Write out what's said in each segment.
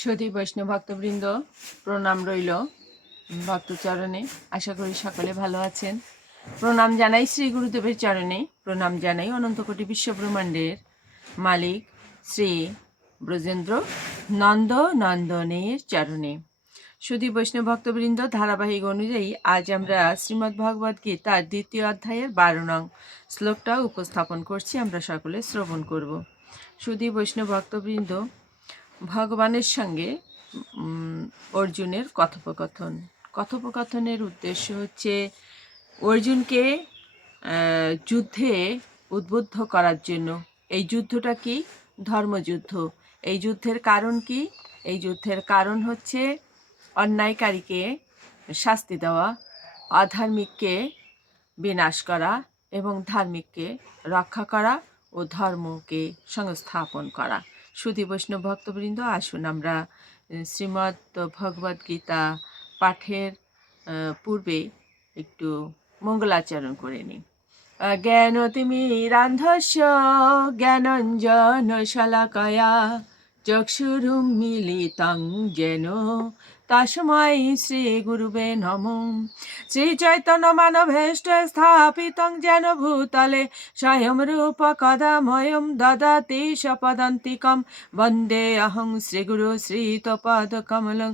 সতী বৈষ্ণব ভক্তবৃন্দ, প্রণাম রইল ভক্তচরণে। আশা করি সকলে ভালো আছেন। প্রণাম জানাই শ্রী গুরুদেবের চরণে। প্রণাম জানাই অনন্তকোটি বিশ্বব্রহ্মাণ্ডের মালিক শ্রী ব্রজেন্দ্র নন্দ নন্দনের চরণে। সুধী বৈষ্ণব ভক্তবৃন্দ, ধারাবাহিক অনুযায়ী আজ আমরা শ্রীমদ্ ভগবদ গীতার দ্বিতীয় অধ্যায়ের বারো নং শ্লোকটা উপস্থাপন করছি। আমরা সকলে শ্রবণ করব। সুধী বৈষ্ণব ভক্তবৃন্দ ভগবানের সঙ্গে অর্জুনের কথোপকথন। কথোপকথনের উদ্দেশ্য হচ্ছে অর্জুনকে যুদ্ধে উদ্বুদ্ধ করার জন্য। এই যুদ্ধটা কি? ধর্মযুদ্ধ। এই যুদ্ধের কারণ কি? এই যুদ্ধের কারণ হচ্ছে অন্যায়কারীকে শাস্তি দেওয়া, অধার্মিককে বিনাশ করা এবং ধার্মিককে রক্ষা করা ও ধর্মকে সংস্থাপন করা। সুধী বৈষ্ণব ভক্তবৃন্দ, আসুন আমরা শ্রীমদ্ ভগবদ গীতা পাঠের পূর্বে একটু মঙ্গলাচরণ করে নিই। জ্ঞান তিমিরান্ধস্য জ্ঞানঞ্জন শলাকয়া চক্ষুরুম মিলিতং যেন তস্মৈ শ্রী গুরুবে নম। শ্রী চৈতন্য মানভেষ্ট স্থাপিতং যেন ভূতলে। স্বয়ং রূপ কদাময়ম দদতি সপদন্তিকম বন্দে অহং শ্রীগুরু শ্রীতপদকমলং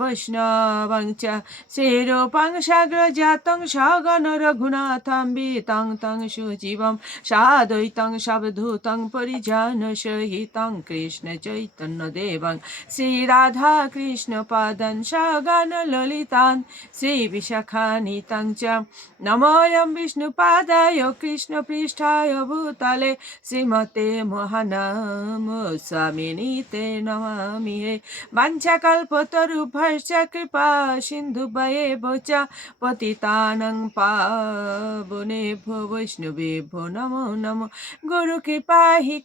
বৈষ্ণবং চ। শ্রীরূপং সাগ্রজাতং সগণ রঘুনাথং বিতং তং সুজীবম। সাদৈতং সবধূতং পরিজন সহিতং কৃষ্ণ চৈতন্য দেবং। শ্রীরাধা কৃষ্ণ পাদন সগণ ললিতান শ্রী বিশাখানিতং চ নমোऽयं বিষ্ণুপাদায় কৃষ্ণ পৃষ্ঠায় ভূতলে শ্রীমতে মহানাম স্বামিনীতে নমামি হে বাঞ্ছাকল্পতরুভ্যশ্চ কৃপা সিন্ধুভয়েব চ পতিতানং পাবনেভ্যো বৈষ্ণবেভ্যো নমো নমো গুরু কৃপা হি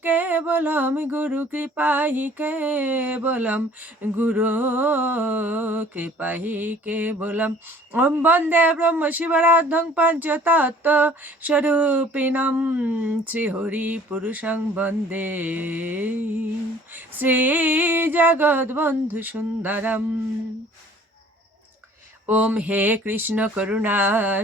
কেবলম গুরু কৃপা হি কেবলম। ওম বন্দে ব্রহ্ম শিবরাধং পঞ্চতত্ত্ব স্বরূপিণম। শ্রীহরি পুরুষং বন্দে। শ্রী জগদ্বন্ধু সুন্দরম। ওম হে কৃষ্ণ করুণা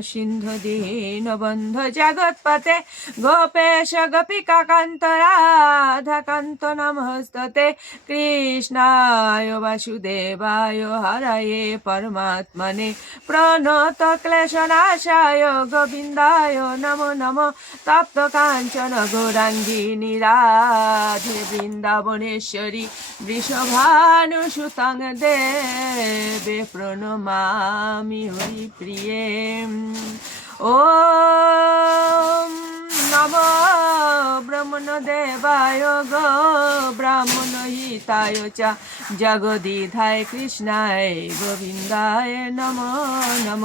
সিন্ধু দীনবন্ধ জগৎপতে গোপেশ গোপিকা কান্ত রাধা কান্ত নমস্ততে, কৃষ্ণায় বাসুদেবায় হরায়ে পরমাত্মনে, প্রণত ক্লেশনাশায় গোবিন্দায় নমো নমো, তপ্ত কাঞ্চন গৌরাঙ্গিনী রাধে বৃন্দাবনেশ্বরী, বৃষভানুসুতং দেবে আমি হই প্রিয়ে ও নম ব্রহ্মণ দেবায় গো। ব্রাহ্মণ হিতায় চা জগদীধায় কৃষ্ণায় গোবিন্দায় নম নম।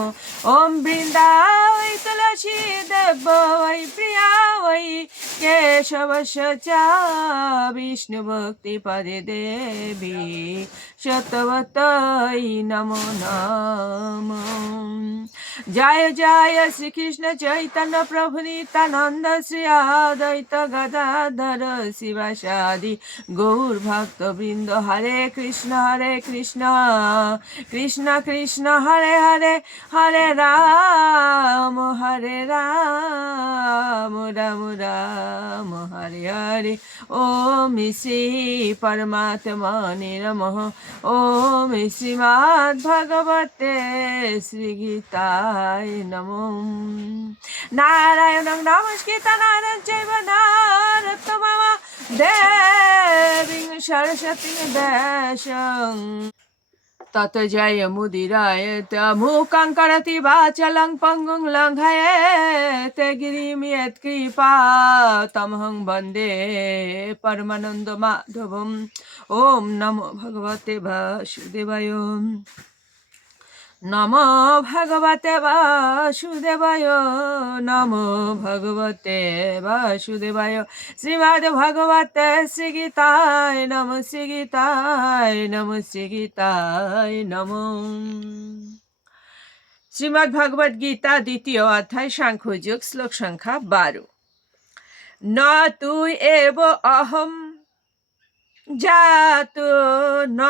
ওম বৃন্দায় তুলসী দেব ওই প্রিয়া ওই কেশবশ চা বিষ্ণু ভক্তি পদে দেবী। শতবতাই নমো নম জয় জয় শ্রীকৃষ্ণ চৈতন্য প্রভু নিতানন্দ শ্রী আদৈত গদাধর শিবাসাদি গৌর ভক্তবৃন্দ হরে কৃষ্ণ হরে কৃষ্ণ কৃষ্ণ কৃষ্ণ হরে হরে হরে রাম হরে রাম রাম রাম হরে হরে ও শ্রী পরমাত্মা নিরমহ ভগবতে শ্রী গীতায় নমো। নারায়ণং নমস্কৃত নারায়ণ চৈব নারোত্তমম দেবীং সরস্বতী দেশং তত জয় মুদিরায়ত মুখং করতি বাচলং পঙ্গুং লঙ্ঘয়েত গিরিম যৎ কৃপা তমহং বন্দে পরমানন্দ মাধবম ওম নমো ভগবতে বাসুদেবায় নম ভগবতে বাসুদেবায়, নম ভগবতে বাসুদেবায়। শ্রীমদ ভগবতে শ্রীগীতায়, নম শ্রীগীতায় নম শ্রীগীতায়, নম। শ্রীমদ ভগবদ গীতা দ্বিতীয় অধ্যায় সাংখ্যযোগ শ্লোক সংখ্যা বারো। ন তুই এব অহম যাত ন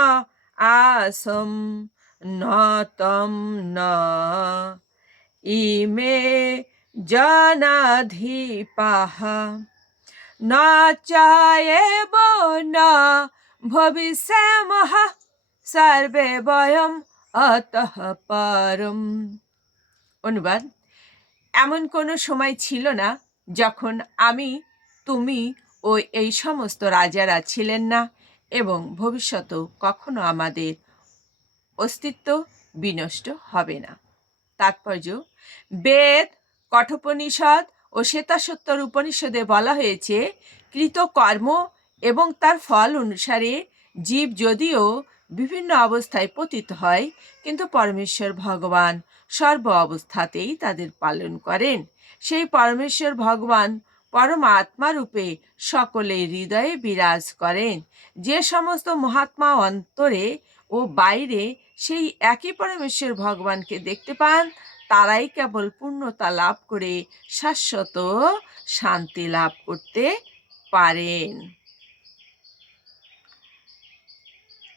আসম। न तं न इमे जनाधिपाः न च एव न ভবিষ্যামহ সর্বে বয়ম অতঃ পরম অনুবাদ এমন কোনো সময় ছিল না যখন আমি তুমি ও এই সমস্ত রাজারা ছিলেন না এবং ভবিষ্যতেও কখনো আমাদের অস্তিত্ব বিনষ্ট হবে না। তাৎপর্য, বেদ, কঠোপনিষদ ও শ্বেতাসত্তর উপনিষদে বলা হয়েছে, কৃতকর্ম এবং তার ফল অনুসারে জীব যদিও বিভিন্ন অবস্থায় পতিত হয়, কিন্তু পরমেশ্বর ভগবান সর্ব অবস্থাতেই তাদের পালন করেন। সেই পরমেশ্বর ভগবান পরমাত্মা রূপে সকলের হৃদয়ে বিরাজ করেন। যে সমস্ত মহাত্মা অন্তরে ও বাইরে সেই একই পরমেশ্বর ভগবানকে দেখতে পান, তারাই কেবল পূর্ণতা লাভ করে শাশ্বত শান্তি লাভ করতে পারেন।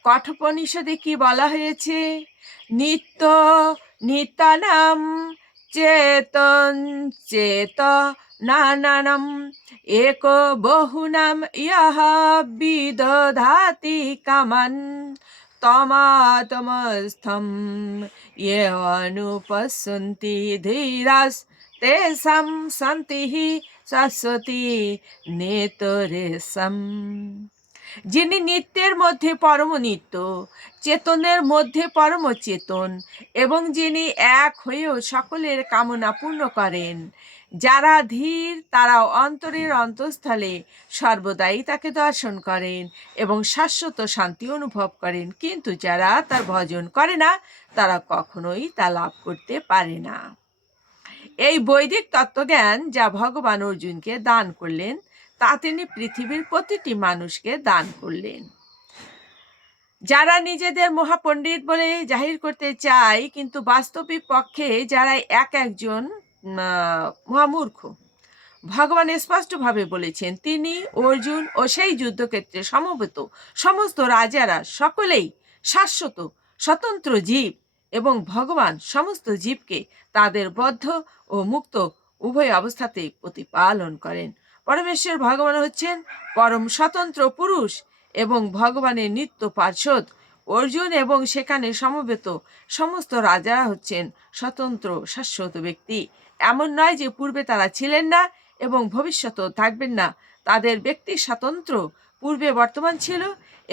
কঠোপনিষদে কি বলা হয়েছে? নিত্য নিতানাম চেতন চেত নানানম এক বহুনাম ইহ বিদধাতি কামান তমাতমস্থম ইয়ে অনুপসন্তি ধীরাস তেষাম শান্তিः শাশ্বতী নেতরেশম যিনি নিত্যের মধ্যে পরম নিত্য, চেতনের মধ্যে পরম চেতন, এবং যিনি এক হয়েও সকলের কামনা পূর্ণ করেন যারা ধীর তারা অন্তরের অন্তঃস্থলে সর্বদাই তাকে দর্শন করেন এবং শাশ্বত শান্তি অনুভব করেন। কিন্তু যারা তার ভজন করে না, তারা কখনোই তা লাভ করতে পারে না। এই বৈদিক তত্ত্বজ্ঞান যা ভগবান অর্জুনকে দান করলেন, তা তিনি পৃথিবীর প্রতিটি মানুষকে দান করলেন। যারা নিজেদের মহাপণ্ডিত বলে জাহির করতে চায়, কিন্তু বাস্তবিক পক্ষে যারা এক একজন মহামূর্খ। ভগবান স্পষ্টভাবে বলেছেন, তিনি, অর্জুন ও সেই যুদ্ধক্ষেত্রে সমবেত, সমস্ত রাজারা সকলেই শাশ্বত, স্বতন্ত্র জীব এবং ভগবান সমস্ত জীবকে তাদের বদ্ধ ও মুক্ত উভয় অবস্থাতেই প্রতিপালন করেন। পরমেশ্বর ভগবান হচ্ছেন পরম স্বতন্ত্র পুরুষ এবং ভগবানের নিত্য পার্শ্বদ অর্জুন এবং সেখানে সমবেত সমস্ত রাজারা হচ্ছেন স্বতন্ত্র শাশ্বত ব্যক্তি। এমন নয় যে পূর্বে তারা ছিলেন না এবং ভবিষ্যতেও থাকবেন না। তাদের ব্যক্তি স্বাতন্ত্র পূর্বে বর্তমান ছিল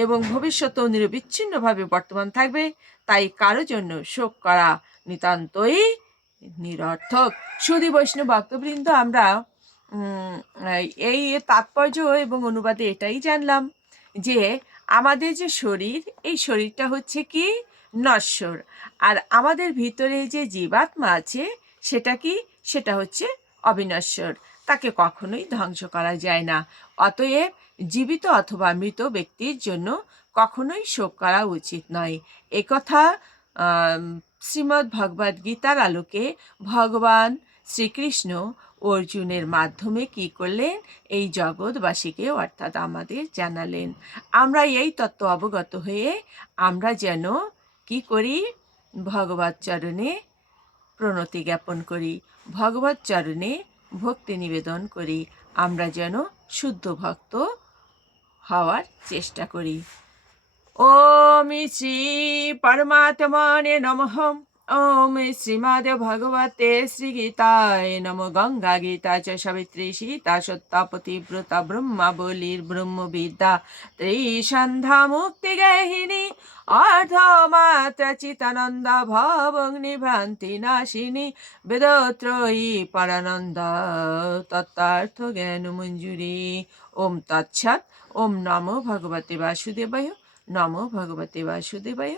এবং ভবিষ্যতেও নিরবিচ্ছিন্নভাবে বর্তমান থাকবে। তাই কারও জন্য শোক করা নিতান্তই নিরর্থক। সুদী বৈষ্ণব ভক্তবৃন্দ, আমরা এই তাৎপর্য এবং অনুবাদে এটাই জানলাম। যে আমাদের যে শরীর, এই শরীরটা হচ্ছে কি? নশ্বর। আর আমাদের ভিতরে যে জীবাত্মা আছে, সেটা কি? সেটা হচ্ছে অবিনশ্বর। তাকে কখনোই ধ্বংস করা যায় না। অতএব জীবিত অথবা মৃত ব্যক্তির জন্য কখনোই শোক করা উচিত নয়। একথা শ্রীমদ্ ভগবদ গীতার আলোকে ভগবান শ্রীকৃষ্ণ অর্জুনের মাধ্যমে কি করলেন? এই জগৎবাসীকে অর্থাৎ আমাদের জানালেন। আমরা এই তত্ত্ব অবগত হয়ে আমরা যেন কি করি? ভগবত চরণে প্রণতি জ্ঞাপন করি ভগবত চরণে ভক্তি নিবেদন করি, আমরা যেন শুদ্ধ ভক্ত হওয়ার চেষ্টা করি। ওম শ্রী পরমাত্মনে নমঃ। ওম শ্রীমদ ভগবতে শ্রীগীতায় নম গঙ্গা গীতা চ সাবিত্রী সীতা সত্তাপতিব্রতা ব্রহ্মা বলির ব্রহ্মবিদ্যা ত্রিসন্ধ্যা মুক্তি গেহিনী অর্ধমাত্রা চিতানন্দ ভবগ্নি ভ্রান্তি নাশিনী বেদত্রয়ী পরানন্দ তত্ত্বার্থ জ্ঞান মঞ্জুরি ওম তৎসৎ ওম নমো ভগবতে বাসুদেবায় নমো ভগবতে বাসুদেবায়